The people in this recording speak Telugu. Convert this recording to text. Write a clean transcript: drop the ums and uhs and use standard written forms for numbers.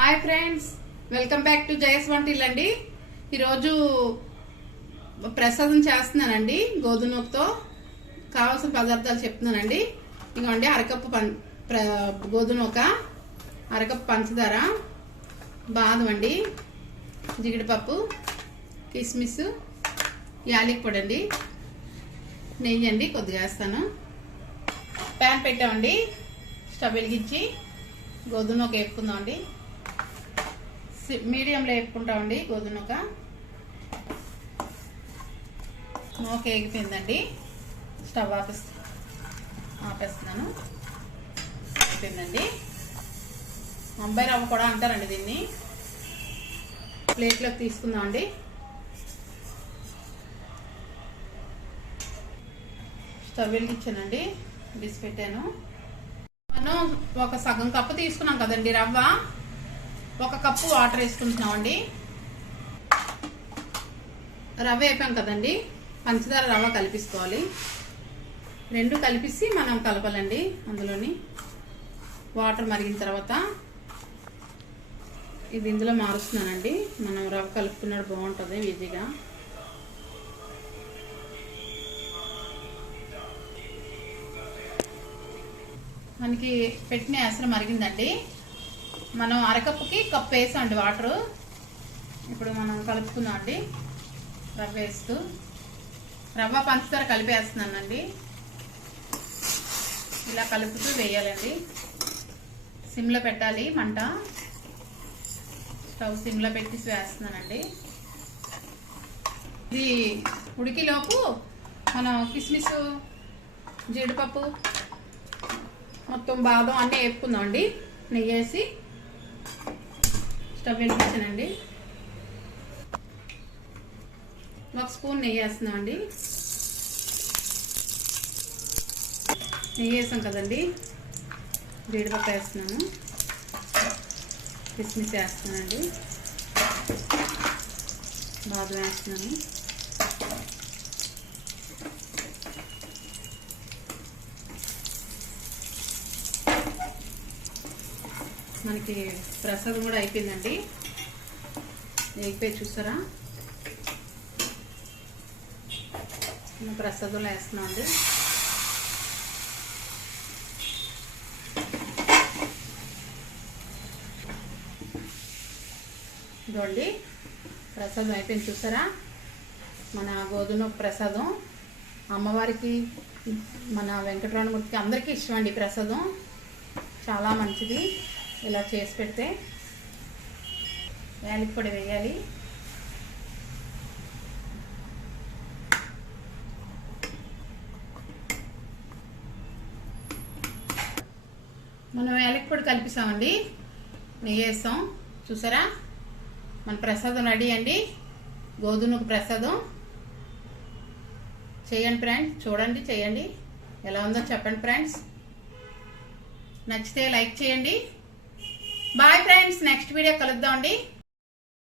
Hi friends, welcome back to Jayas వంటిల్లండి. ఈరోజు ప్రసాదం చేస్తున్నానండి. గోధుమతో కావాల్సిన పదార్థాలు చెప్తున్నానండి. ఇంకోండి, అరకప్పు గోధుమక, అరకప్పు పంచదార, బాదం అండి, జిగిడిపప్పు, కిస్మిస్, యాలకి పొడి అండి, నెయ్యి అండి కొద్దిగా వేస్తాను. ప్యాన్ పెట్టామండి, స్టవ్ వెలిగించి గోధుమక వేపుకుందామండి. మీడియంలో వేపుకుంటామండి. గోధుమక నూక వేగిపోయిందండి. స్టవ్ ఆపేస్తున్నాను. అయిపోయిందండి. అంబాయి రవ్వ కూడా అంటారండి దీన్ని. ప్లేట్లోకి తీసుకుందామండి. స్టవ్ వెలిగించానండి, బిసి పెట్టాను. మనం ఒక సగం కప్పు తీసుకున్నాం కదండి రవ్వ, ఒక కప్పు వాటర్ వేసుకుంటున్నామండి. రవ్వ వేపాం కదండి, పంచదార రవ్వ కలిపిసుకోవాలి. రెండు కలిపిసి మనం కలపాలండి. అందులోని వాటర్ మరిగిన తర్వాత ఇది ఇందులో మారుస్తున్నానండి. మనం రవ్వ కలుపుకున్నాడు బాగుంటుంది ఈజీగా. మనకి పెట్టిన అసలు మరిగిందండి. మనం అరకప్పుకి కప్పు వేసామండి వాటరు. ఇప్పుడు మనం కలుపుకుందాం అండి. రవ్వ వేస్తూ రవ్వ పంచదార కలిపేస్తున్నానండి. ఇలా కలుపుతూ వేయాలండి. సిమ్లో పెట్టాలి మంట. స్టవ్ సిమ్లో పెట్టి వేస్తున్నానండి. ఇది ఉడికిలోపు మనం కిస్మిస్, జీడిపప్పు, మొత్తం బాదం అన్నీ వేపుకుందాం అండి. నెయ్యి వేసి స్టవ్ వెలిగించానండి. ఒక స్పూన్ నెయ్యి వేస్తున్నాం అండి. నెయ్యి వేసాం కదండి, జీడిపప్పు వేస్తున్నాను, కిస్మిస్ వేస్తున్నానండి, బాదం వేస్తున్నాను. మనకి ప్రసాదం కూడా అయిపోయిందండి. ఎగిపోయి చూసారా, ప్రసాదంలో వేస్తున్నాం అండి. ఇదిగోండి, ప్రసాదం అయిపోయింది చూసారా. మన గోధుమ ప్రసాదం అమ్మవారికి, మన వెంకటరమణమూర్తికి అందరికీ ఇష్టం అండి. ప్రసాదం చాలా మంచిది. ఇలా చేసి పెడితే యాలకి పొడి వేయాలి. మనం యాలకి పొడి కలిపిస్తామండి, నెయ్యి వేస్తాం చూసారా. మన ప్రసాదం రెడీ అండి. గోధుమ ప్రసాదం చేయండి ఫ్రెండ్స్. చూడండి, చేయండి, ఎలా ఉందో చెప్పండి ఫ్రెండ్స్. నచ్చితే లైక్ చేయండి. బాయ్ ఫ్రెండ్స్, నెక్స్ట్ వీడియో కలుద్దాం అండి.